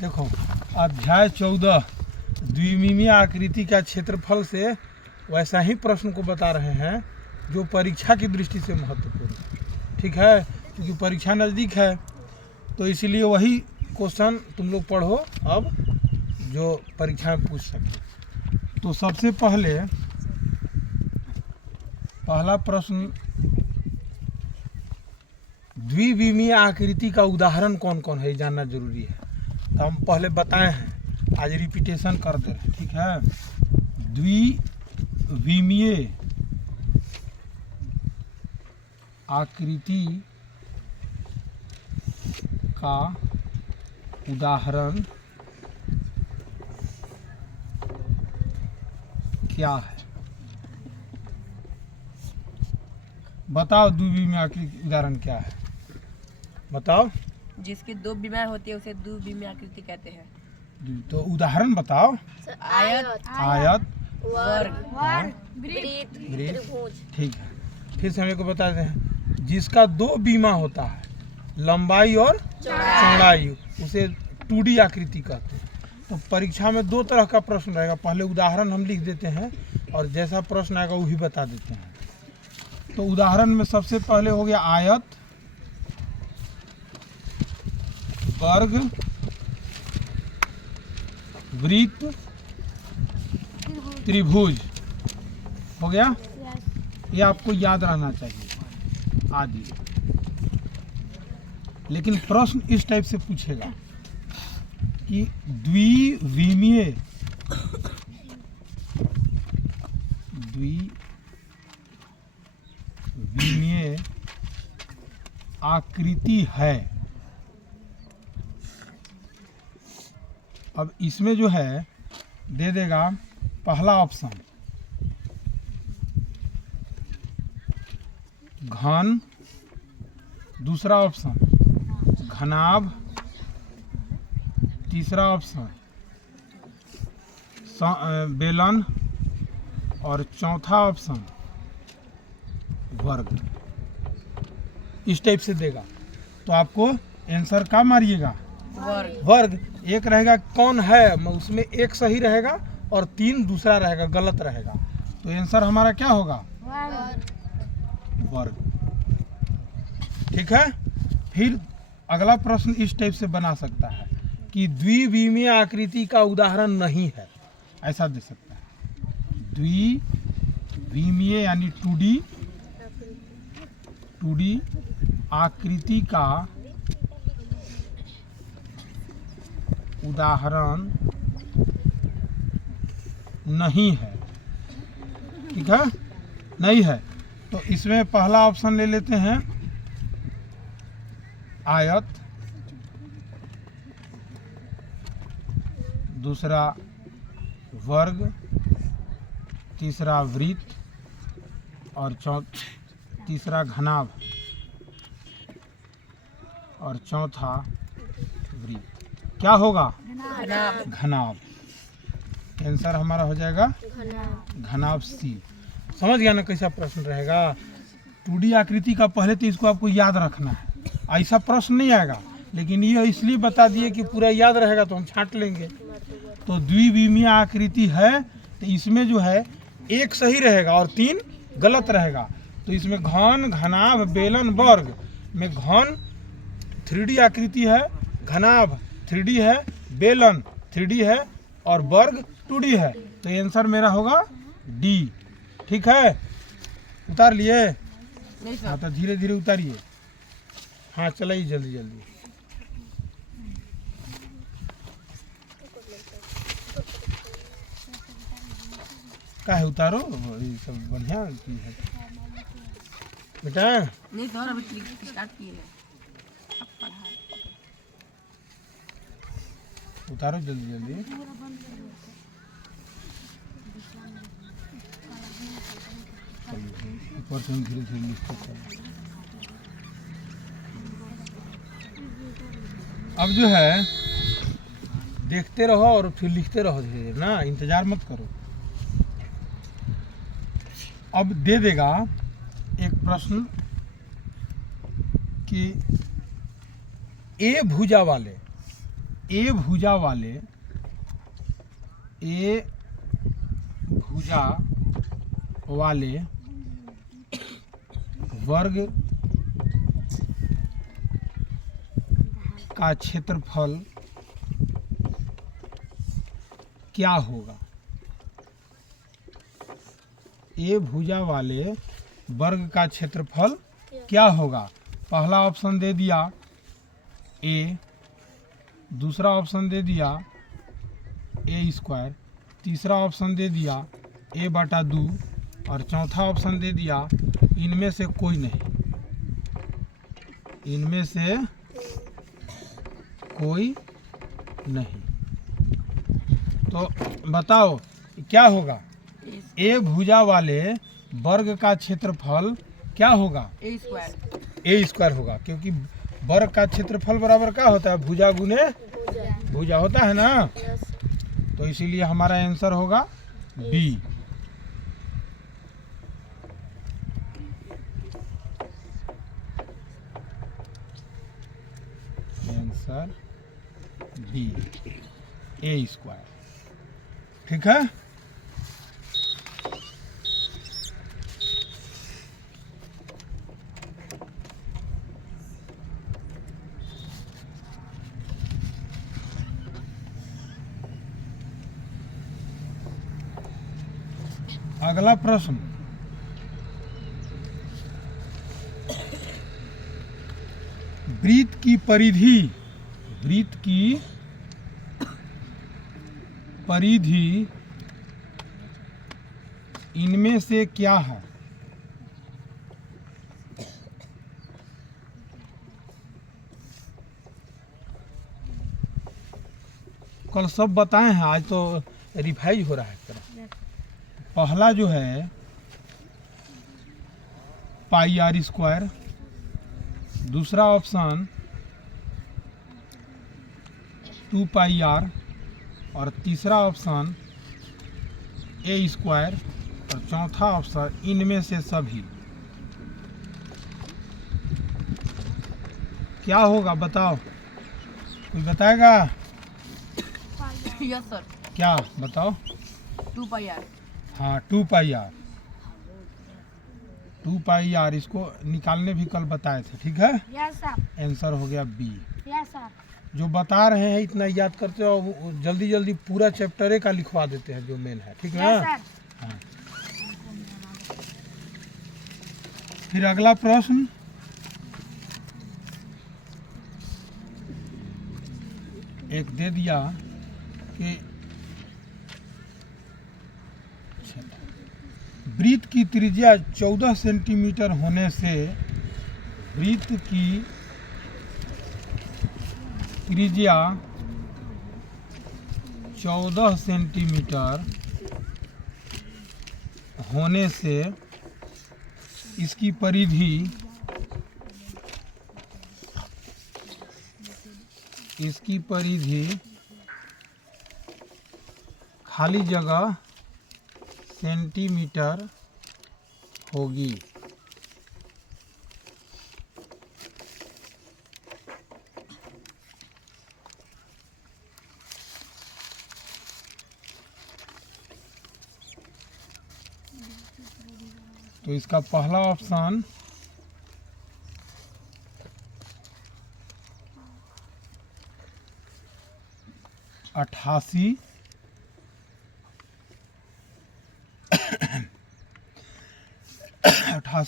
देखो अध्याय 14 द्विमीमीय आकृति का क्षेत्रफल से वैसा ही प्रश्न को बता रहे हैं जो परीक्षा की दृष्टि से महत्वपूर्ण है। ठीक है, क्योंकि परीक्षा नज़दीक है तो इसीलिए वही क्वेश्चन तुम लोग पढ़ो अब जो परीक्षा में पूछ सके। तो सबसे पहला प्रश्न, द्विमीमीय आकृति का उदाहरण कौन कौन है ये जानना जरूरी है। तो हम पहले बताए हैं, आज रिपीटेशन कर दे रहे हैं। ठीक है, द्विमीमीय आकृति का उदाहरण क्या है? बताओ द्विमीमीय आकृति उदाहरण क्या है, बताओ। जिसकी दो बीमार होती है उसे द्विमीमीय आकृति कहते हैं। तो उदाहरण बताओ। आयत, वर्ग, वृत्त, ठीक है। फिर से हम को बताते हैं, जिसका दो बीमा होता है, लंबाई और चौड़ाई, उसे 2D आकृति कहते हैं। तो परीक्षा में दो तरह का प्रश्न रहेगा, पहले उदाहरण हम लिख देते हैं और जैसा प्रश्न आएगा वही बता देते हैं। तो उदाहरण में सबसे पहले हो गया आयत, वर्ग, वृत्त, त्रिभुज हो गया। ये आपको याद रहना चाहिए आदि। लेकिन प्रश्न इस टाइप से पूछेगा कि द्विमीमीय आकृति है। अब इसमें जो है दे देगा पहला ऑप्शन घन, दूसरा ऑप्शन घनाभ, तीसरा ऑप्शन बेलन और चौथा ऑप्शन वर्ग। इस टाइप से देगा तो आपको आंसर क्या मारिएगा? वर्ग। एक रहेगा कौन है, उसमें एक सही रहेगा और 3 दूसरा रहेगा गलत रहेगा, तो आंसर हमारा क्या होगा? वर्ग। ठीक है। फिर अगला प्रश्न इस टाइप से बना सकता है कि द्विमीमीय आकृति का उदाहरण नहीं है, ऐसा दे सकता है। द्विमीमीय यानी 2D आकृति का उदाहरण नहीं है। ठीक है, नहीं है। तो इसमें पहला ऑप्शन ले लेते हैं आयत, दूसरा वर्ग, तीसरा वृत्त और तीसरा घनाभ और चौथा वृत्त। क्या होगा? घनाभ। आंसर हमारा हो जाएगा घनाभ सी। समझ गया ना कैसा प्रश्न रहेगा? 2D आकृति का पहले तो इसको आपको याद रखना है, ऐसा प्रश्न नहीं आएगा, लेकिन ये इसलिए बता दिए कि पूरा याद रहेगा तो हम छांट लेंगे। तो द्विमीमीय आकृति है तो इसमें जो है एक सही रहेगा और 3 गलत रहेगा। तो इसमें घन, घनाभ, बेलन, वर्ग में घन 3D आकृति है, घनाभ 3D है, बेलन 3D है और वर्ग 2D है। तो आंसर मेरा होगा डी। ठीक है, उतार लिए? हाँ, तो धीरे धीरे उतारिए। हाँ, चलाइए जल्दी जल्दी। का है उतारो, ये सब बढ़िया चीज है बेटा। नहीं सर, अभी स्टार्ट किए हैं। उतारो जल्दी जल्दी। ऊपर से धीरे धीरे लिखते चलो। अब जो है देखते रहो और फिर लिखते रहो धीरे धीरे ना, इंतजार मत करो। अब दे देगा एक प्रश्न कि ए भुजा वाले वर्ग का क्षेत्रफल क्या होगा? ए भुजा वाले वर्ग का क्षेत्रफल क्या होगा? पहला ऑप्शन दे दिया ए, दूसरा ऑप्शन दे दिया ए स्क्वायर, तीसरा ऑप्शन दे दिया ए बटा 2 और चौथा ऑप्शन दे दिया इनमें से कोई नहीं, इनमें से कोई नहीं। तो बताओ क्या होगा? ए भुजा वाले वर्ग का क्षेत्रफल क्या होगा? ए स्क्वायर। ए स्क्वायर होगा, क्योंकि वर्ग का क्षेत्रफल बराबर क्या होता है? भुजा गुने भुजा होता है ना। तो इसीलिए हमारा आंसर होगा बी। आंसर बी, ए स्क्वायर। ठीक है। अगला प्रश्न, वृत्त की परिधि इनमें से क्या है? कल सब बताए हैं, आज तो रिवाइज हो रहा है तरह। पहला जो है पाई आर स्क्वायर, दूसरा ऑप्शन 2 पाई आर और तीसरा ऑप्शन ए स्क्वायर और चौथा ऑप्शन इनमें से सभी। क्या होगा बताओ? कोई बताएगा? Yes sir. क्या बताओ? 2 पाई आर। हाँ 2 पाई आर, 2 पाई आर इसको निकालने भी कल बताए थे। ठीक है। Yes sir. आंसर हो गया बी। Yes sir. जो बता रहे हैं इतना याद करते हो, वो जल्दी जल्दी पूरा चैप्टर का लिखवा देते हैं जो मेन है। ठीक है। Yes sir. हाँ। फिर अगला प्रश्न, एक दे दिया कि वृत्त की त्रिज्या 14 सेंटीमीटर होने से वृत्त की त्रिज्या 14 सेंटीमीटर होने से इसकी परिधि खाली जगह सेंटीमीटर होगी। तो इसका पहला ऑप्शन अट्ठासी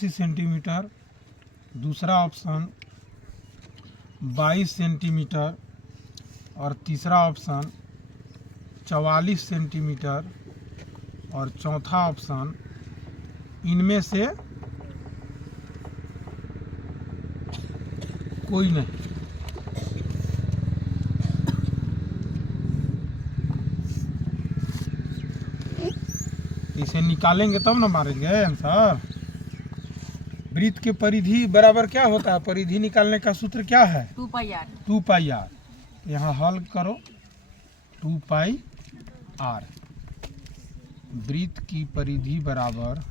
सेंटीमीटर, दूसरा ऑप्शन 22 सेंटीमीटर और तीसरा ऑप्शन 44 सेंटीमीटर और चौथा ऑप्शन इनमें से कोई नहीं। इसे निकालेंगे तब ना मारेंगे आंसर। वृत्त के परिधि बराबर क्या होता है? परिधि निकालने का सूत्र क्या है? 2 पाई आर। 2 pi are. यहाँ हल करो, 2 पाई आर। वृत्त की परिधि बराबर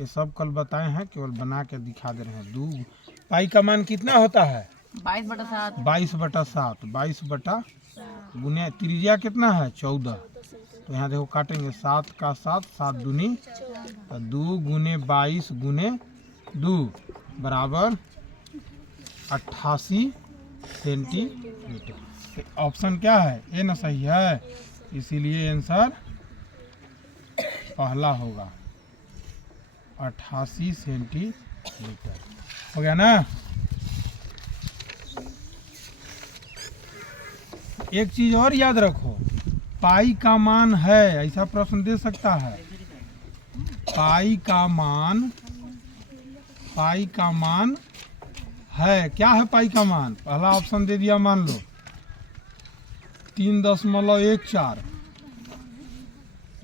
ये सब कल बताए हैं, केवल बना के दिखा दे रहे हैं। 2 पाई का मान कितना होता है? 22/7। 22/7। 22 गुने त्रिज्या कितना है? 14। तो यहाँ देखो काटेंगे 7 का 7, 7 दूनी 2 गुने 22 गुने 2 बराबर 88 सेंटीमीटर। ऑप्शन क्या है? ए ना सही है, इसीलिए आंसर पहला होगा 88 सेंटीमीटर। हो गया ना? एक चीज और याद रखो, पाई का मान है, ऐसा प्रश्न दे सकता है। पाई का मान है। क्या है पाई का मान? पहला ऑप्शन दे दिया, मान लो 3.14।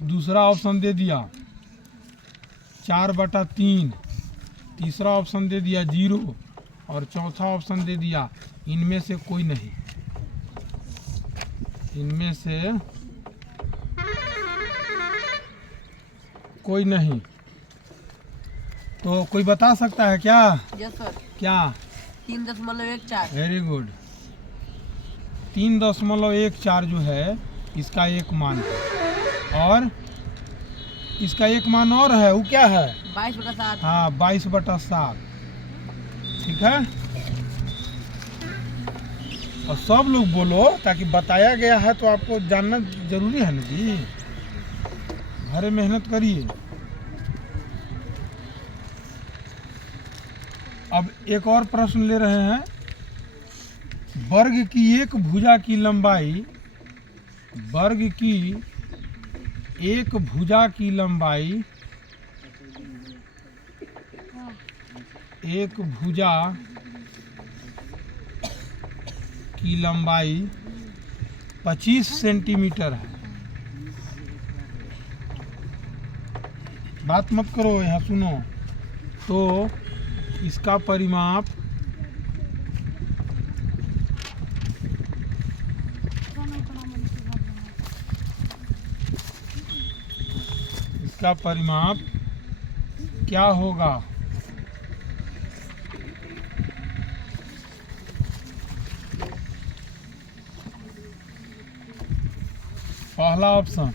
दूसरा ऑप्शन दे दिया 4/3। तीसरा ऑप्शन दे दिया 0 और चौथा ऑप्शन दे दिया इनमें से कोई नहीं। इनमें से कोई नहीं। तो कोई बता सकता है क्या? Yes sir. क्या? 3.14। Very good. 3.14 जो है इसका एक मान है, और इसका एक मान और है, वो क्या है? 22/7। हाँ, 22/7। ठीक है, और सब लोग बोलो, ताकि बताया गया है तो आपको जानना जरूरी है ना जी। घरे मेहनत करिए। अब एक और प्रश्न ले रहे हैं। वर्ग की एक भुजा की लंबाई, वर्ग की एक भुजा की लंबाई, एक भुजा की लंबाई 25 सेंटीमीटर है। बात मत करो, यहाँ सुनो। तो इसका परिमाप क्या होगा? पहला ऑप्शन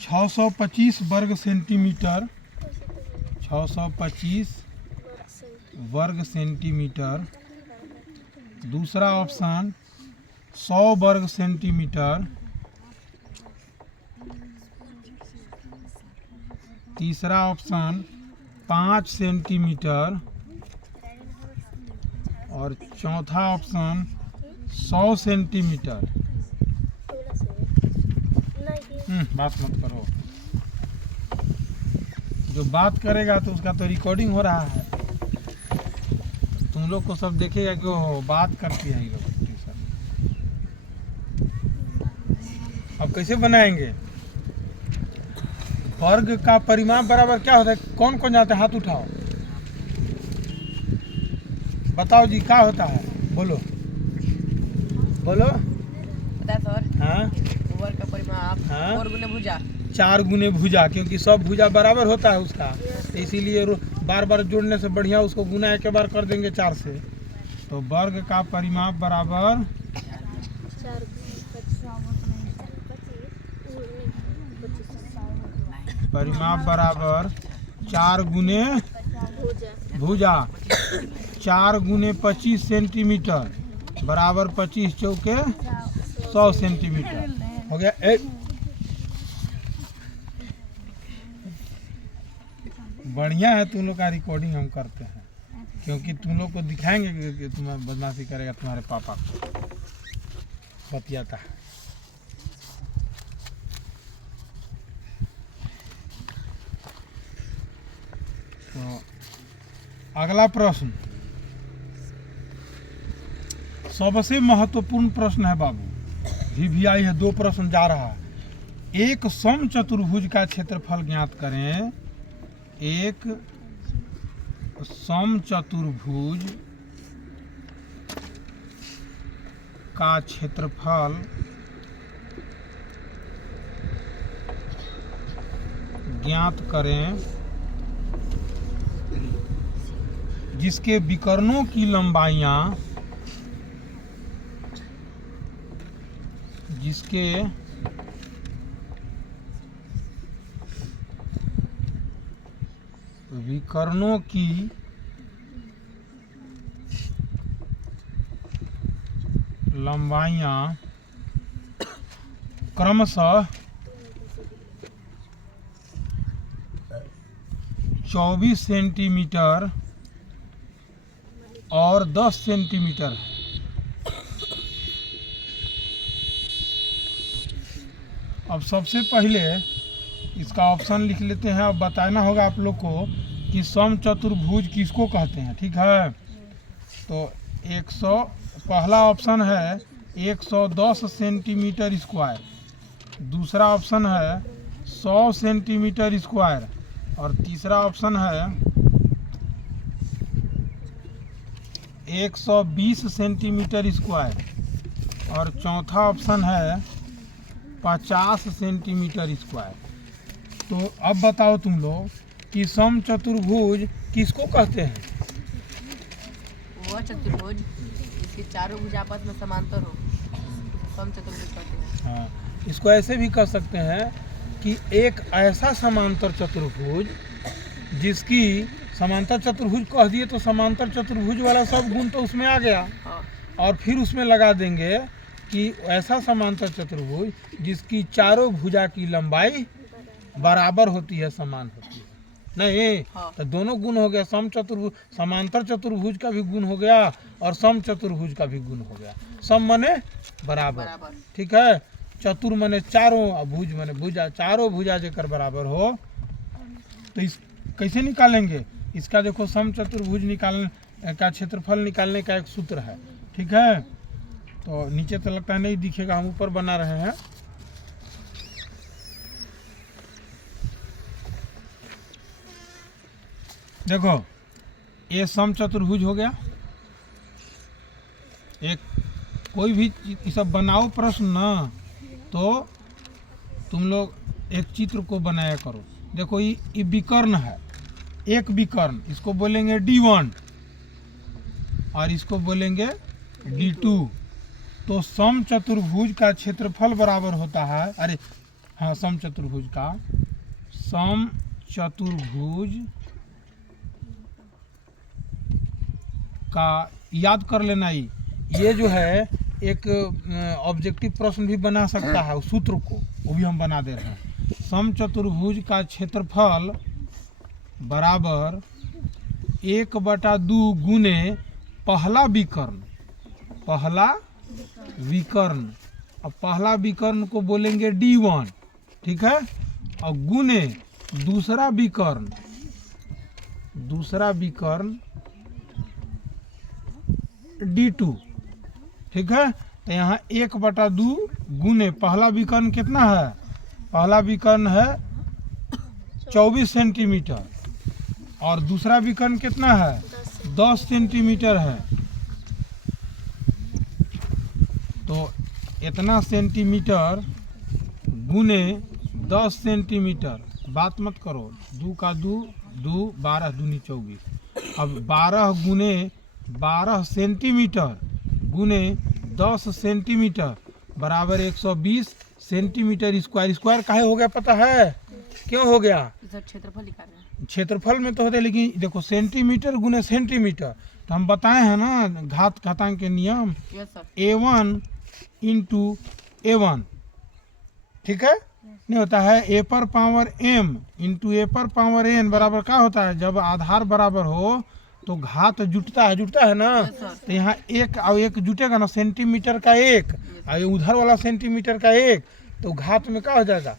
625 वर्ग सेंटीमीटर, 625 वर्ग सेंटीमीटर। दूसरा ऑप्शन 100 वर्ग सेंटीमीटर। तीसरा ऑप्शन 5 सेंटीमीटर और चौथा ऑप्शन 100 सेंटीमीटर। बात मत करो, जो बात करेगा तो उसका तो रिकॉर्डिंग हो रहा है, तुम लोग को सब देखेगा कि वो बात करती है ये लोग। अब कैसे बनाएंगे? वर्ग का परिमाप बराबर क्या होता है? कौन कौन जाता है? हाथ उठाओ, बताओ जी क्या होता है? बोलो बोलो। पता है सर? हाँ, वर्ग का परिमाप 4 गुने भुजा। 4 गुने भुजा, क्योंकि सब भुजा बराबर होता है उसका, तो इसीलिए बार बार जोड़ने से बढ़िया उसको गुना एक बार कर देंगे 4 से। तो वर्ग का परिमाप बराबर 4 गुने भुजा, 4 गुने 25 सेंटीमीटर बराबर 25 चौके 100 सेंटीमीटर। हो गया। बढ़िया है, तुम लोग का रिकॉर्डिंग हम करते हैं, क्योंकि तुम लोग को दिखाएंगे कि तुम्हें बदमाशी करेगा तुम्हारे पापा को बतियाता है। तो अगला प्रश्न सबसे महत्वपूर्ण प्रश्न है बाबू। VVI है, 2 प्रश्न जा रहा है। एक समचतुर्भुज का क्षेत्रफल ज्ञात करें। एक समचतुर्भुज का क्षेत्रफल ज्ञात करें जिसके विकर्णों की लंबाइयां विकर्णों की लंबाइयां क्रमशः 24 सेंटीमीटर और 10 सेंटीमीटर। अब सबसे पहले इसका ऑप्शन लिख लेते हैं। अब बताना होगा आप लोग को कि समचतुर्भुज किसको कहते हैं, ठीक है। तो 100 पहला ऑप्शन है 110 सेंटीमीटर स्क्वायर, दूसरा ऑप्शन है 100 सेंटीमीटर स्क्वायर और तीसरा ऑप्शन है 120 सेंटीमीटर स्क्वायर और चौथा ऑप्शन है 50 सेंटीमीटर स्क्वायर। तो अब बताओ तुम लोग कि समचतुर्भुज किसको कहते हैं? वो चतुर्भुज इसके चारों भुज आपस में समांतर हो, समचतुर्भुज कहते हैं। हाँ, इसको ऐसे भी कह सकते हैं कि एक ऐसा समांतर चतुर्भुज जिसकी समांतर चतुर्भुज कह दिए तो समांतर चतुर्भुज वाला सब गुण तो उसमें आ गया। हाँ। और फिर उसमें लगा देंगे कि ऐसा समांतर चतुर्भुज जिसकी चारों भुजा की लंबाई बराबर होती है, समान होती है। नहीं हाँ। तो दोनों गुण हो गया, समचतुर्भुज समांतर चतुर्भुज का भी गुण हो गया और समचतुर्भुज का भी गुण हो गया। सम माने बराबर, ठीक है। चतुर माने चारों, भुज माने भुजा, चारों भुजा जेकर बराबर हो। तो इस कैसे निकालेंगे इसका? देखो समचतुर्भुज निकालने का क्षेत्रफल निकालने का एक सूत्र है, ठीक है। तो नीचे तो लगता है नहीं दिखेगा, हम ऊपर बना रहे हैं। देखो ये समचतुर्भुज हो गया। एक कोई भी ये सब बनाओ प्रश्न ना तो तुम लोग एक चित्र को बनाया करो। देखो ये विकर्ण है, एक विकर्ण, इसको बोलेंगे D1 और इसको बोलेंगे D2। तो समचतुर्भुज का क्षेत्रफल बराबर होता है, अरे हाँ, समचतुर्भुज का याद कर लेना। ये जो है एक ऑब्जेक्टिव प्रश्न भी बना सकता है, उस सूत्र को वो भी हम बना दे रहे हैं। समचतुर्भुज का क्षेत्रफल बराबर 1/2 गुने पहला विकर्ण, अब पहला विकर्ण को बोलेंगे D1, ठीक है, और गुने दूसरा विकर्ण D2, ठीक है। तो यहाँ 1/2 गुने पहला विकर्ण कितना है? पहला विकर्ण है 24 सेंटीमीटर और दूसरा विकर्ण कितना है? 10 सेंटीमीटर है। तो इतना सेंटीमीटर गुने 10 सेंटीमीटर, बात मत करो, 2 का 2, 2 12 दूनी 24। अब 12 गुने 12 सेंटीमीटर गुने 10 सेंटीमीटर बराबर 120 सेंटीमीटर स्क्वायर। स्क्वायर काहे हो गया पता है? क्यों हो गया? क्षेत्रफल निकालना है। क्षेत्रफल में तो होते, लेकिन देखो सेंटीमीटर गुने सेंटीमीटर तो हम बताए हैं ना घातांक के नियम, A1 इंटू A1, ठीक है। नहीं होता है A पर पावर M इंटू A पर पावर N बराबर क्या होता है? जब आधार बराबर हो तो घात जुटता है ना। तो यहाँ एक और एक जुटेगा ना, सेंटीमीटर का एक और उधर वाला सेंटीमीटर का एक, तो घात में क्या हो जाएगा?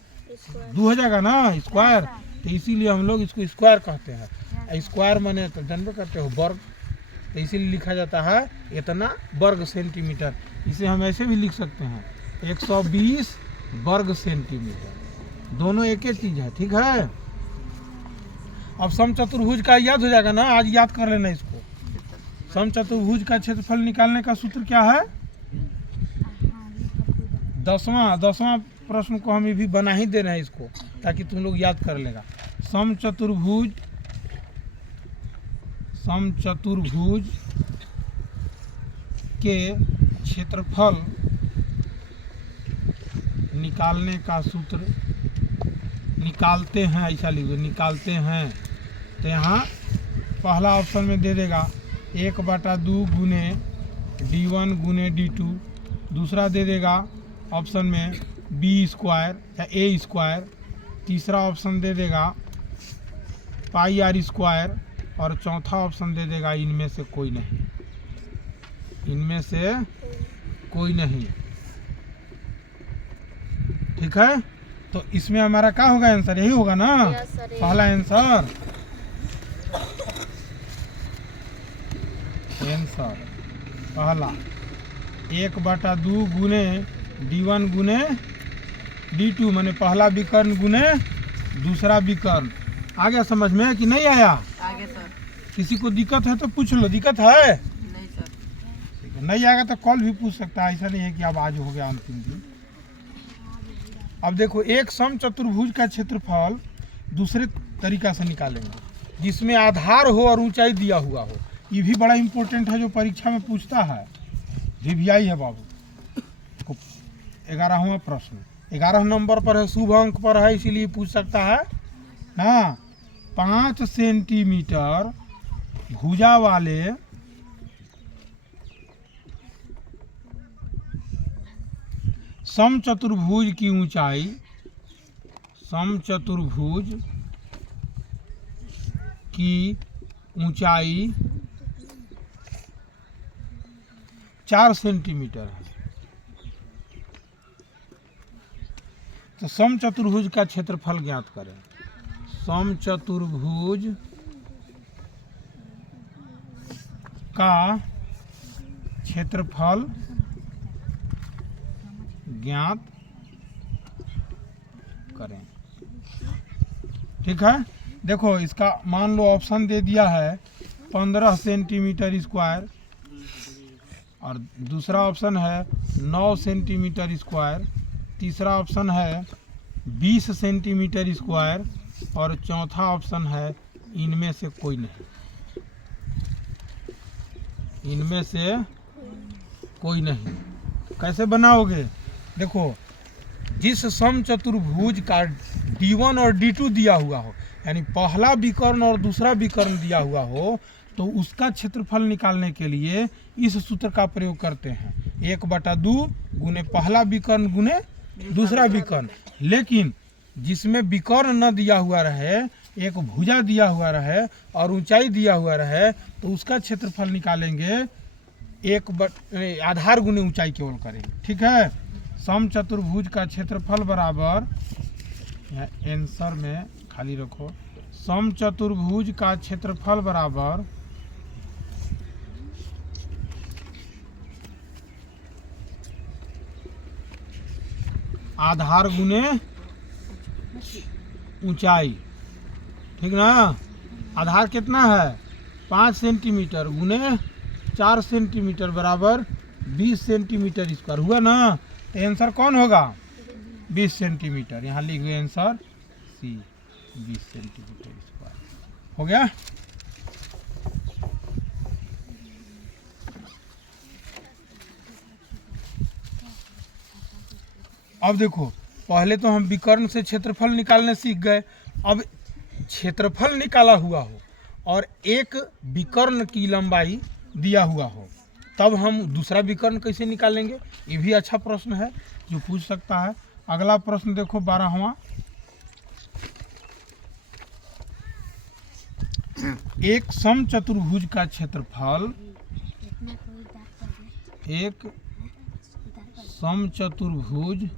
2 हो जाएगा ना, स्क्वायर। तो इसीलिए हम लोग इसको स्क्वायर कहते हैं। स्क्वायर माने तो जानते करते हो वर्ग, तो इसीलिए लिखा जाता है इतना वर्ग सेंटीमीटर। इसे हम ऐसे भी लिख सकते हैं 120 वर्ग सेंटीमीटर, दोनों एक ही चीज़ है, ठीक है। अब समचतुर्भुज का याद हो जाएगा ना, आज याद कर लेना इसको। समचतुर्भुज का क्षेत्रफल निकालने का सूत्र क्या है? 10वां प्रश्न को हम भी बना ही दे रहे हैं इसको, ताकि तुम लोग याद कर लेगा। समचतुर्भुज के क्षेत्रफल निकालने का सूत्र निकालते हैं, ऐसा लिखो निकालते हैं। तो यहाँ पहला ऑप्शन में दे देगा 1/2 गुने d1 गुने d2। दूसरा दे देगा ऑप्शन में b² या a²। तीसरा ऑप्शन दे देगा πr²। और चौथा ऑप्शन दे देगा इनमें से कोई नहीं, इनमें से कोई नहीं। ठीक है, तो इसमें हमारा क्या होगा आंसर? यही होगा ना, पहला आंसर। पहला 1/2 गुने d1 गुने d2, माने पहला विकर्ण गुने दूसरा विकर्ण। आ गया समझ में कि नहीं आया? आगे सर। किसी को दिक्कत है तो पूछ लो। दिक्कत है? नहीं सर। ठीक है, नहीं आएगा तो कल भी पूछ सकता है, ऐसा नहीं है कि अब आज हो गया अंतिम दिन। अब देखो, एक समचतुर्भुज का क्षेत्रफल दूसरे तरीका से निकालेंगे, जिसमें आधार हो और ऊंचाई दिया हुआ हो। ये भी बड़ा इंपॉर्टेंट है, जो परीक्षा में पूछता है। VVI है बाबू। 11वां प्रश्न 11 नंबर पर है, शुभ अंक पर है, इसीलिए पूछ सकता है ना। 5 सेंटीमीटर भुजा वाले समचतुर्भुज की ऊंचाई 4 सेंटीमीटर है। तो समचतुर्भुज का क्षेत्रफल ज्ञात करें। समचतुर्भुज का क्षेत्रफल ज्ञात करें। ठीक है, देखो इसका मान लो ऑप्शन दे दिया है 15 सेंटीमीटर स्क्वायर, और दूसरा ऑप्शन है 9 सेंटीमीटर स्क्वायर, तीसरा ऑप्शन है 20 सेंटीमीटर स्क्वायर, और चौथा ऑप्शन है इनमें से कोई नहीं, इनमें से कोई नहीं। कैसे बनाओगे? देखो, जिस समचतुर्भुज का d1 और d2 दिया हुआ हो, यानी पहला विकर्ण और दूसरा विकर्ण दिया हुआ हो, तो उसका क्षेत्रफल निकालने के लिए इस सूत्र का प्रयोग करते हैं। 1/2 गुने पहला विकर्ण गुने दूसरा विकर्ण। लेकिन जिसमें विकर्ण न दिया हुआ रहे, एक भुजा दिया हुआ रहे और ऊंचाई दिया हुआ रहे, तो उसका क्षेत्रफल निकालेंगे आधार गुने ऊंचाई केवल करेंगे। ठीक है, समचतुर्भुज का क्षेत्रफल बराबर, आंसर में खाली रखो, समचतुर्भुज का क्षेत्रफल बराबर आधार गुने ऊंचाई। ठीक ना, आधार कितना है? 5 सेंटीमीटर गुने 4 सेंटीमीटर बराबर 20 सेंटीमीटर स्क्वायर हुआ ना। तो आंसर कौन होगा? 20 सेंटीमीटर। यहाँ लिख गए आंसर सी, 20 सेंटीमीटर स्क्वायर हो गया। अब देखो, पहले तो हम विकर्ण से क्षेत्रफल निकालने सीख गए। अब क्षेत्रफल निकाला हुआ हो और एक विकर्ण की लंबाई दिया हुआ हो, तब हम दूसरा विकर्ण कैसे निकालेंगे? ये भी अच्छा प्रश्न है जो पूछ सकता है। अगला प्रश्न देखो, 12वां। एक समचतुर्भुज का क्षेत्रफल, एक समचतुर्भुज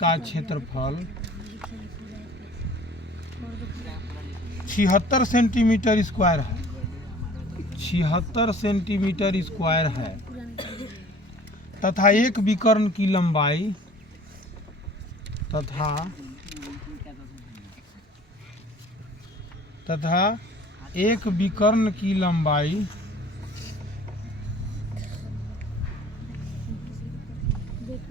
का क्षेत्रफल 76 सेंटीमीटर स्क्वायर है। 76 सेंटीमीटर स्क्वायर है, तथा एक विकर्ण की लंबाई तथा एक विकर्ण की लंबाई 1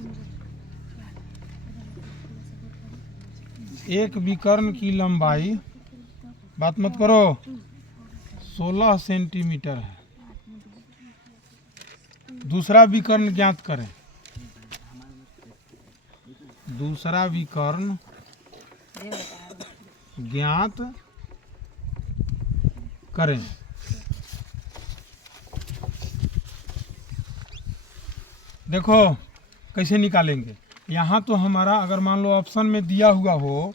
एक विकर्ण की लंबाई, बात मत करो, 16 सेंटीमीटर है। दूसरा विकर्ण ज्ञात करें। दूसरा विकर्ण ज्ञात करें। देखो कैसे निकालेंगे। यहाँ तो हमारा अगर मान लो ऑप्शन में दिया हुआ हो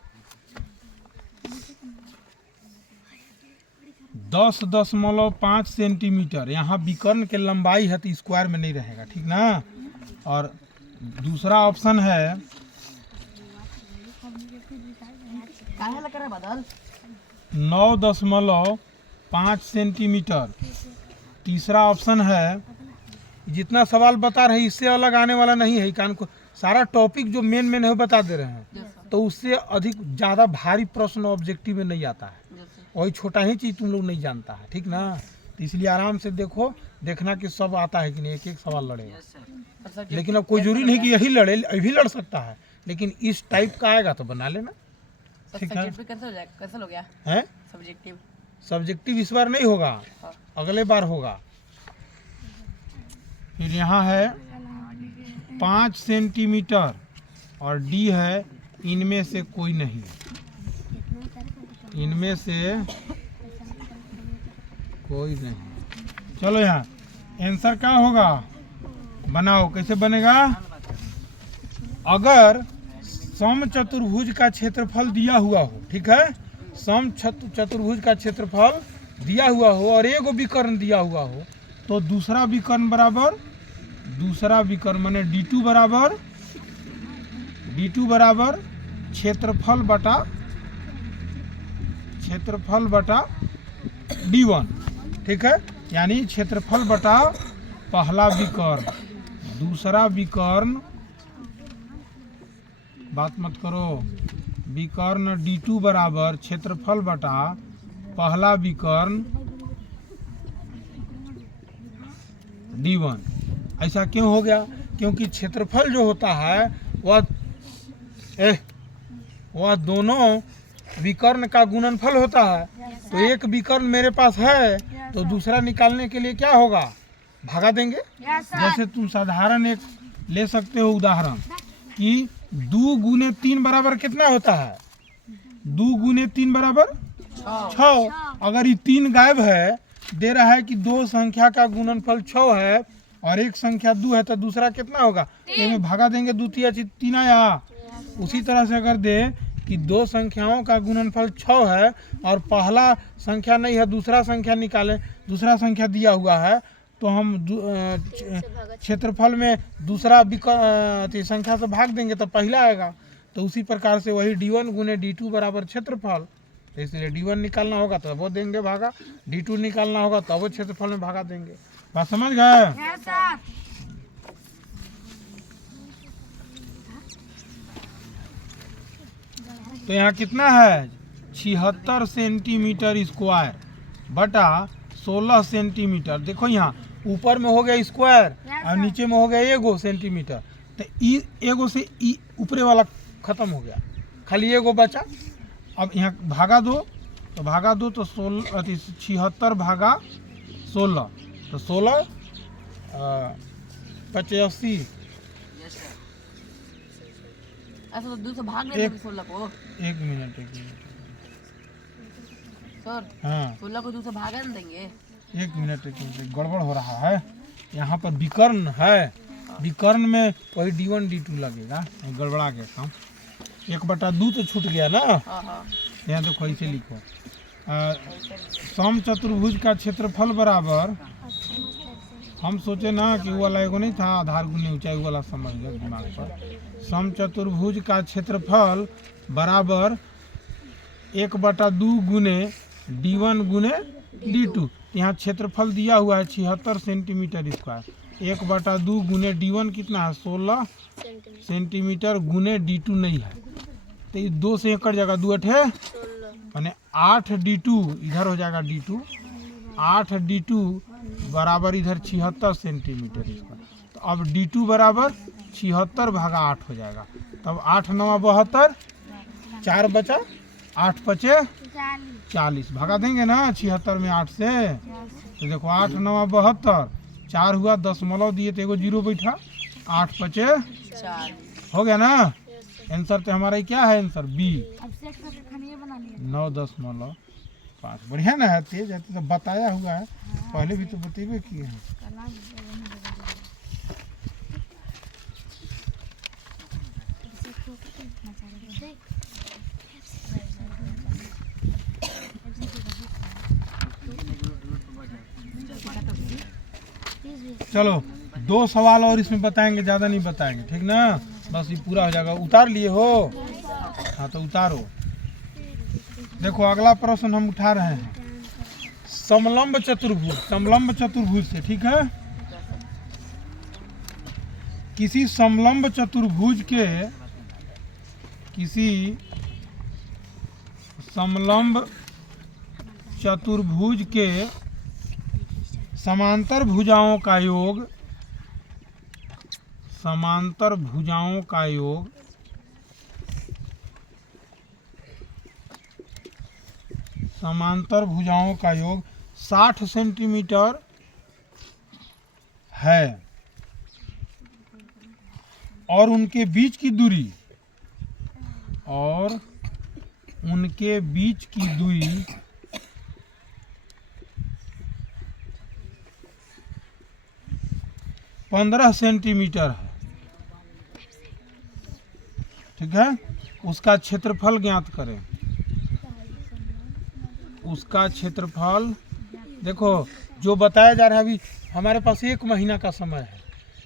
10.5 सेंटीमीटर, यहाँ विकर्ण के लंबाई है तो स्क्वायर में नहीं रहेगा, ठीक ना। और दूसरा ऑप्शन है 9.5 सेंटीमीटर। तीसरा ऑप्शन है, जितना सवाल बता रहे हैं इससे अलग आने वाला नहीं है, कान को सारा टॉपिक जो मेन है बता दे रहे हैं, तो उससे अधिक ज़्यादा भारी प्रश्न ऑब्जेक्टिव में नहीं आता है। वही छोटा ही चीज़ तुम लोग नहीं जानता है, ठीक ना। तो इसलिए आराम से देखो, देखना कि सब आता है कि नहीं, एक एक सवाल लड़ेगा। लेकिन अब कोई जरूरी नहीं कि यही लड़े, अभी लड़ सकता है, लेकिन इस टाइप का आएगा तो बना लेना, ठीक है। कैंसिल हो गया है सब्जेक्टिव। सब्जेक्टिव इस बार नहीं होगा, अगले बार होगा। फिर यहाँ है 5 सेंटीमीटर और डी है इनमें से कोई नहीं। इनमें से कोई नहीं। चलो यहाँ आंसर क्या होगा, बनाओ। कैसे बनेगा, अगर सम चतुर्भुज का क्षेत्रफल दिया हुआ हो, ठीक है, सम चतुर्भुज का क्षेत्रफल दिया हुआ हो और एगो विकर्ण दिया हुआ हो, तो दूसरा विकर्ण माने D2 बराबर क्षेत्रफल बटा D1, ठीक है। यानी क्षेत्रफल बटा पहला विकर्ण, दूसरा विकर्ण, बात मत करो, विकर्ण D2 बराबर क्षेत्रफल बटा पहला विकर्ण D1। ऐसा क्यों हो गया, क्योंकि क्षेत्रफल जो होता है वह दोनों विकर्ण का गुणनफल होता है। तो एक विकर्ण मेरे पास है तो दूसरा निकालने के लिए क्या होगा, भागा देंगे। जैसे तुम साधारण एक ले सकते हो उदाहरण कि 2 गुने 3 बराबर कितना होता है, 2 गुने 3 बराबर 6। अगर ये 3 गायब है, दे रहा है कि 2 संख्या का गुणनफल 6 है और एक संख्या 2 है, तो दूसरा कितना होगा, में भागा देंगे, 2 3 3 आया। उसी तरह से अगर दे कि 2 संख्याओं का गुणनफल 6 है और पहला संख्या नहीं है, दूसरा संख्या निकालें, दूसरा संख्या दिया हुआ है, तो हम क्षेत्रफल में दूसरा संख्या से भाग देंगे तो पहला आएगा। तो उसी प्रकार से वही D1 गुने D2 बराबर क्षेत्रफल, तो इसलिए D1 निकालना होगा तो वो देंगे भागा, D2 निकालना होगा तो वो क्षेत्रफल में भागा देंगे। बात समझ गए। तो यहाँ कितना है, 76 सेंटीमीटर स्क्वायर बटा 16 सेंटीमीटर। देखो यहाँ ऊपर में हो गया स्क्वायर और नीचे में हो गया एगो सेंटीमीटर, तो एगो से ऊपरे वाला खत्म हो गया, खाली एगो बचा। अब यहाँ भागा दो तो 76 भागा 16, तो 16 85। ऐसा तो 2 से भाग नहीं सकते 16 को। एक मिनट सर, हाँ 16 को 2 से भागा नहीं देंगे। एक मिनट गड़बड़ हो रहा है। यहाँ पर विकर्ण है, विकर्ण में वही D1 D2 लगेगा, गड़बड़ा गया काम। 1/2 तो छूट गया ना। यहाँ देखो ऐसे लिखो, सम चतुर्भुज का क्षेत्रफल बराबर, हम सोचे ना कि वो वाला एगो नहीं था आधार गुने ऊंचाई वाला, समझ गए दिमाग पर। सम चतुर्भुज का क्षेत्रफल बराबर 1/2 गुने D1 गुने D2। यहाँ क्षेत्रफल दिया हुआ है 76 सेंटीमीटर स्क्वायर। 1/2 गुने D1 कितना है, 16 सेंटीमीटर गुने D2 नहीं है, तो ये 2 से एकड़ जाएगा, 2 8 माने 8 D2 इधर हो जाएगा D2, 8 D2 बराबर इधर 76 सेंटीमीटर स्क्वायर। तो अब D2 बराबर 76 भागा 8 हो जाएगा, तब 8 9 72, 4 बचा 8 पचे 40 भगा देंगे ना 76 में 8 से। तो देखो 8 9 72 4 हुआ 10 दिए तो एगो 0 बैठा 8 पचे 4 हो गया ना। आंसर तो हमारा क्या है आंसर बी 9.5। बढ़िया ना है तेज है तो बताया हुआ है पहले भी तो बतेबे किए हैं। चलो 2 सवाल और इसमें बताएंगे, ज़्यादा नहीं बताएंगे, ठीक ना। बस ये पूरा हो जाएगा। उतार लिए हो? हाँ तो उतारो। देखो अगला प्रश्न हम उठा रहे हैं समलंब चतुर्भुज। समलंब चतुर्भुज से, ठीक है। किसी समलंब चतुर्भुज के समांतर भुजाओं का योग समांतर भुजाओं का योग 60 सेंटीमीटर है और उनके बीच की दूरी 15 सेंटीमीटर है, ठीक है। उसका क्षेत्रफल ज्ञात करें। उसका क्षेत्रफल देखो जो बताया जा रहा है। अभी हमारे पास 1 महीना का समय है।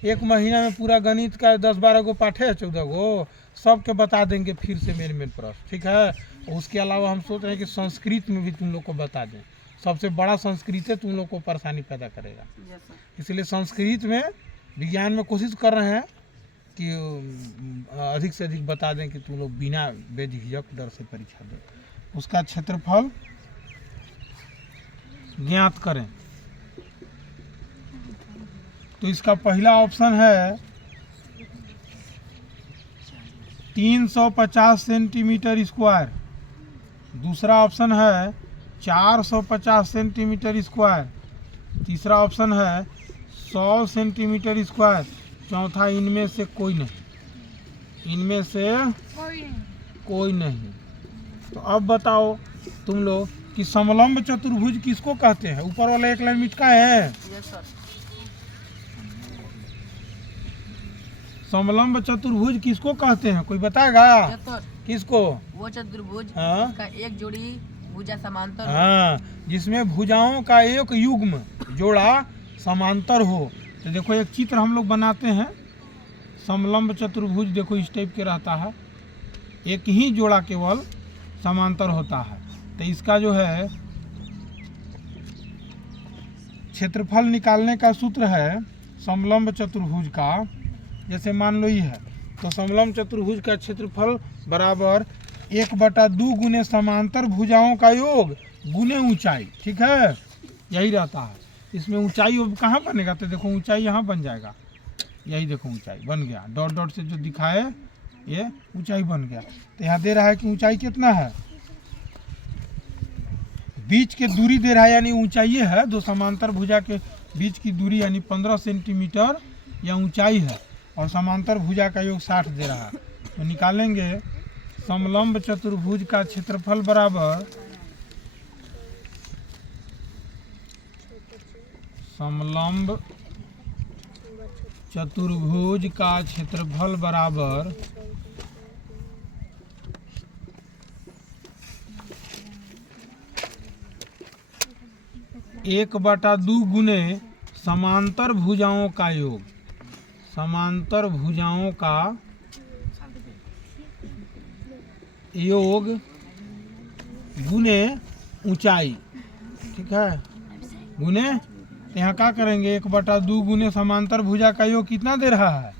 1 महीना में पूरा गणित का 10-12 गो पाठ है, 14 गो सबके बता देंगे फिर से मेन प्रश्न, ठीक है। उसके अलावा हम सोच रहे हैं कि संस्कृत में भी तुम लोग को बता दें। सबसे बड़ा संस्कृत है, तुम लोग को परेशानी पैदा करेगा, इसलिए संस्कृत में विज्ञान में कोशिश कर रहे हैं कि अधिक से अधिक बता दें कि तुम लोग बिना बेझिझक डर से परीक्षा दें। उसका क्षेत्रफल ज्ञात करें। तो इसका पहला ऑप्शन है 350 सेंटीमीटर स्क्वायर। दूसरा ऑप्शन है 450 सेंटीमीटर स्क्वायर। तीसरा ऑप्शन है 100 सेंटीमीटर स्क्वायर। चौथा इनमें से कोई नहीं। तो अब बताओ तुम लोग कि समलंब चतुर्भुज किसको कहते हैं? ऊपर वाला एक लाइन मिटका है। समलंब चतुर्भुज किसको कहते हैं? कोई बताएगा? किसको? वो चतुर्भुज हाँ? का एक जोड़ी भुजा समांतर हो। हाँ, जिसमें भुजाओं का एक युग्म जोड़ा समांतर हो। तो देखो एक चित्र हम लोग बनाते हैं। समलंब चतुर्भुज देखो इस टाइप के रहता है, एक ही जोड़ा केवल समांतर होता है। तो इसका जो है क्षेत्रफल निकालने का सूत्र है समलंब चतुर्भुज का। जैसे मान लो ये है, तो समलंब चतुर्भुज का क्षेत्रफल बराबर 1/2 गुने समांतर भुजाओं का योग गुने ऊंचाई, ठीक है। यही रहता है। इसमें ऊंचाई अब कहाँ बनेगा? तो देखो ऊंचाई यहाँ बन जाएगा। यही देखो ऊंचाई बन गया, डॉट डॉट से जो दिखाए ये ऊंचाई बन गया। तो यहाँ दे रहा है कि ऊंचाई कितना है, बीच की दूरी दे रहा है, यानी ऊंचाई ये है। 2 समांतर भुजा के बीच की दूरी यानी 15 सेंटीमीटर या ऊंचाई है, और समांतर भुजा का योग 60 दे रहा है। तो निकालेंगे समलंब चतुर्भुज का क्षेत्रफल बराबर समलंब चतुर्भुज का क्षेत्रफल बराबर 1/2 गुने समांतर भुजाओं का योग। समांतर भुजाओं का योग गुने ऊंचाई, ठीक है। गुने यहाँ क्या करेंगे? 1/2 गुने समांतर भुजा का योग कितना दे रहा है?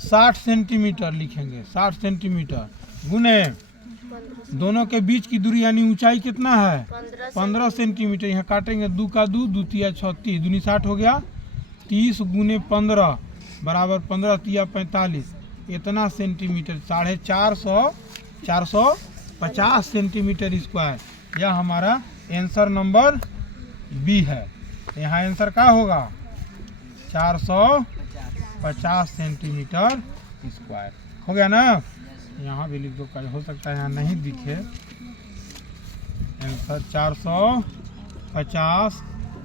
60 सेंटीमीटर लिखेंगे। 60 सेंटीमीटर गुने दोनों के बीच की दूरी यानी ऊंचाई कितना है? 15 सेंटीमीटर। यहाँ काटेंगे 2 का 2, 2 तिया 6, 30 दूनी 60 हो गया। 30 गुने 15 बराबर 15 तिया 45। इतना सेंटीमीटर 450 सेंटीमीटर स्क्वायर। यह हमारा आंसर नंबर बी है। यहाँ आंसर क्या होगा 450 सेंटीमीटर स्क्वायर। हो गया ना। यहाँ भी लिख दो, हो सकता है यहाँ नहीं दिखे। Answer 450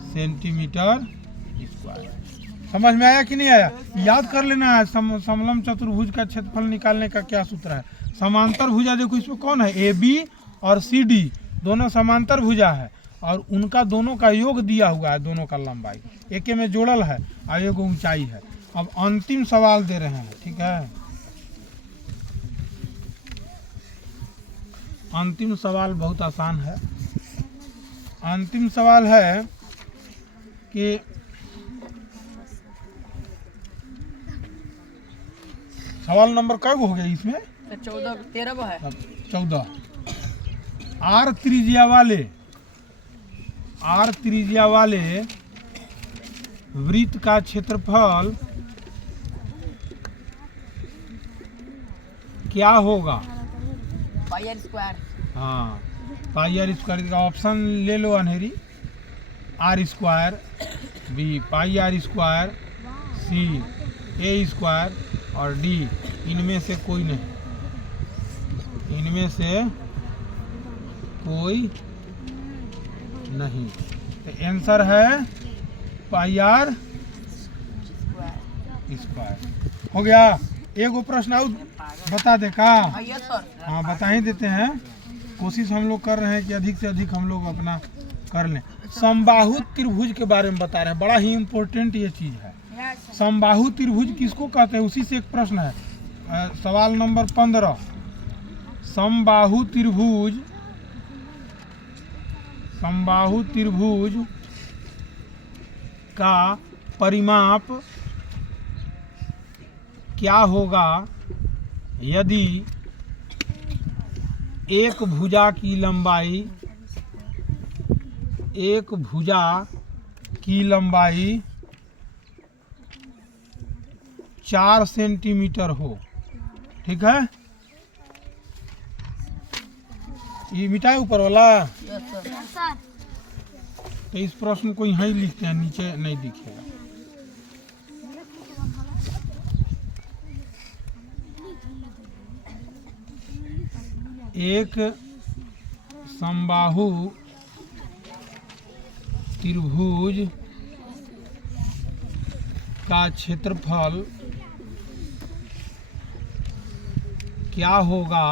centimetre square. समझ में आया कि नहीं आया? याद कर लेना है। समलम चतुर्भुज का क्षेत्रफल निकालने का क्या सूत्र है। समांतर भुजा देखो इसमें कौन है, ए बी और सी डी दोनों समांतर भुजा है और उनका दोनों का योग दिया हुआ है, दोनों का लंबाई एक में जोड़ल है और एक ऊंचाई है। अब अंतिम सवाल दे रहे हैं, ठीक है। अंतिम सवाल बहुत आसान है। अंतिम सवाल है कि सवाल नंबर कब हो गया इसमें? 13 है। 14। आर त्रिज्या वाले वृत्त का क्षेत्रफल क्या होगा? Pi r square. हाँ, पाई आर स्क्वायर का ऑप्शन ले लो अनहेरी। R square, B pi r square, C A square और डी इनमें से कोई नहीं। इनमें से कोई नहीं। तो आंसर है पाई आर स्क्वायर। हो गया। एगो प्रश्न और बता दे का? Yes sir. हाँ, बता ही देते हैं। कोशिश हम लोग कर रहे हैं कि अधिक से अधिक हम लोग अपना कर लें। समबाहु त्रिभुज के बारे में बता रहे हैं, बड़ा ही इम्पोर्टेंट ये चीज़ है। समबाहु त्रिभुज किसको कहते हैं, उसी से एक प्रश्न है। सवाल नंबर 15। समबाहु त्रिभुज का परिमाप क्या होगा यदि एक भुजा की लंबाई 4 सेंटीमीटर हो। ठीक है, ये मिटाए ऊपर वाला। Yes sir. तो इस प्रश्न को यहाँ ही लिखते हैं, नीचे नहीं दिखेगा। एक समबाहु त्रिभुज का क्षेत्रफल क्या होगा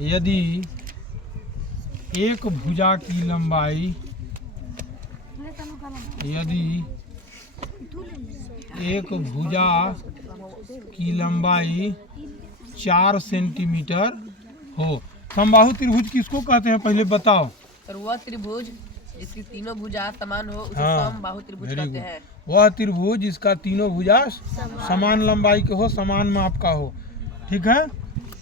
यदि एक भुजा की लंबाई 4 सेंटीमीटर हो। समबाहु त्रिभुज किसको कहते हैं पहले बताओ। सर वह त्रिभुज जिसकी तीनों भुजा समान हो उसे हाँ, समबाहु त्रिभुज कहते हैं। वह त्रिभुज जिसका तीनों भुजा समान लंबाई के हो, समान माप का हो। ठीक है,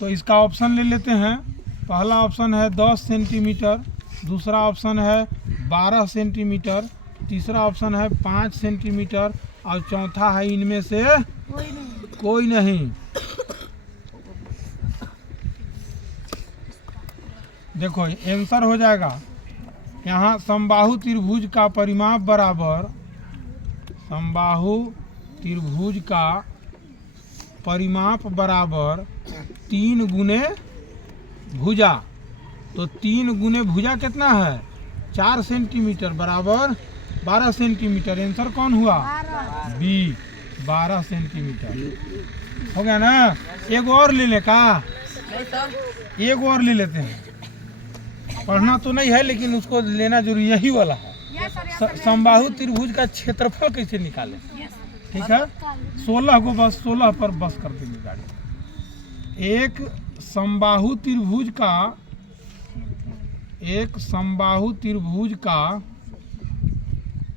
तो इसका ऑप्शन ले लेते हैं। पहला ऑप्शन है 10 सेंटीमीटर, दूसरा ऑप्शन है 12 सेंटीमीटर, तीसरा ऑप्शन है 5 सेंटीमीटर और चौथा है इनमें से कोई नहीं। देखो आंसर हो जाएगा यहाँ समबाहु त्रिभुज का परिमाप बराबर 3 गुने भुजा। तो 3 गुने भुजा कितना है 4 सेंटीमीटर बराबर 12 सेंटीमीटर। आंसर कौन हुआ? B 12 centimetre. हो गया ना। एक और ले ले का? नहीं सर। एक और ले लेते हैं। पढ़ना तो नहीं है लेकिन उसको लेना जरूरी यही वाला है। समबाहु त्रिभुज का क्षेत्रफल कैसे निकाले? ठीक है, 16 को बस 16 पर बस कर देंगे गाड़ी। एक समबाहु त्रिभुज का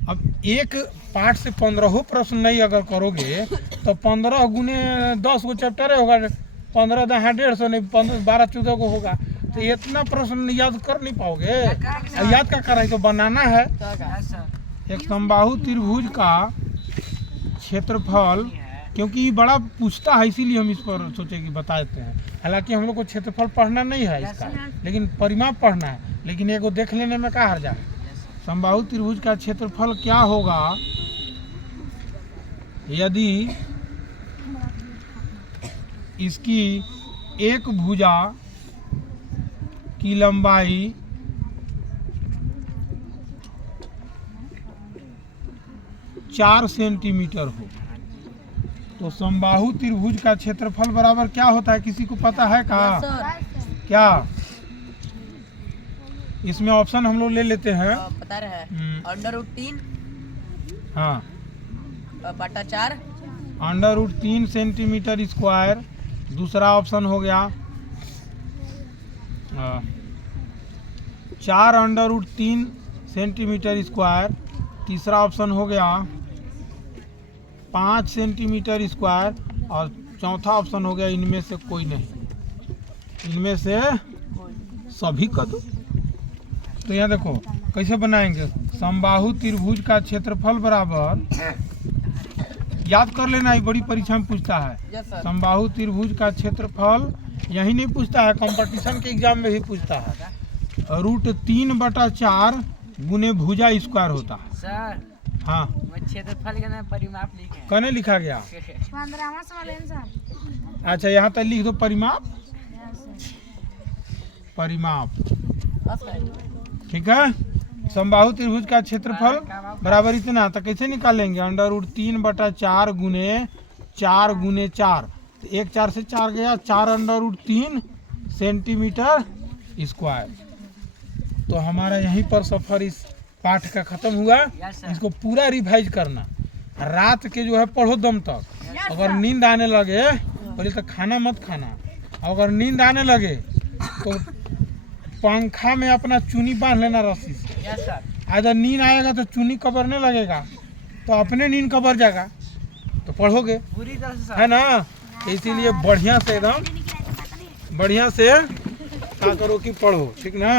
अब एक पार्ट से 15 प्रश्न नहीं अगर करोगे तो 15 गुने 10 को चैप्टर होगा। 15 दहा 150 नहीं 12-14 को होगा। तो इतना प्रश्न याद कर नहीं पाओगे। याद क्या कर रहे तो बनाना है। एक समबाहु त्रिभुज का क्षेत्रफल क्योंकि ये बड़ा पूछता है, इसीलिए हम इस पर सोचे कि बता देते हैं। हालांकि हम लोग को क्षेत्रफल पढ़ना नहीं है इसका, लेकिन परिमाप पढ़ना है। लेकिन एगो देख लेने में क्या हर्जा है। समबाहु त्रिभुज का क्षेत्रफल क्या होगा यदि इसकी एक भुजा की लंबाई 4 सेंटीमीटर हो। तो समबाहु त्रिभुज का क्षेत्रफल बराबर क्या होता है, किसी को पता है कहा? क्या इसमें ऑप्शन हम लोग ले लेते हैं। पता रहा है √3 हाँ बटा 4 √3 सेंटीमीटर स्क्वायर। दूसरा ऑप्शन हो गया 4 √3 सेंटीमीटर स्क्वायर। तीसरा ऑप्शन हो गया 5 सेंटीमीटर स्क्वायर। और चौथा ऑप्शन हो गया इनमें से कोई नहीं, इनमें से सभी कर दो। तो यहाँ देखो कैसे बनाएंगे। समबाहु त्रिभुज का क्षेत्रफल बराबर, याद कर लेना, ये बड़ी परीक्षा में पूछता है। Yes sir. समबाहु त्रिभुज का क्षेत्रफल यही नहीं पूछता है, कंपटीशन के एग्जाम में भी पूछता है। √3/4 गुने भुजा स्क्वायर होता है। सर हाँ वो क्षेत्रफल का नाम परिमाप लिखे हैं। कने लिखा गया? 15वां सवाल है सर। अच्छा यहाँ तक लिख दो परिमाप। परिमाप ठीक है। समबाहु त्रिभुज का क्षेत्रफल बराबर इतना, तो कैसे निकालेंगे? √3/4 गुने 4 गुने 4। तो 1 4 से 4 गया, 4 √3 सेंटीमीटर स्क्वायर। तो हमारा यहीं पर सफर इस पाठ का खत्म हुआ। इसको पूरा रिवाइज करना, रात के जो है पढ़ो दम तक। अगर नींद आने लगे, पहले तो खाना मत खाना, अगर नींद आने लगे तो पंखा में अपना चुनी बांध लेना रस्सी से। Yes sir. अगर नींद आएगा तो चुनी कबरने लगेगा, तो अपने नींद कबर जाएगा, तो पढ़ोगे पूरी तरह से है ना। इसीलिए बढ़िया से एकदम बढ़िया से क्या करो कि पढ़ो, ठीक ना।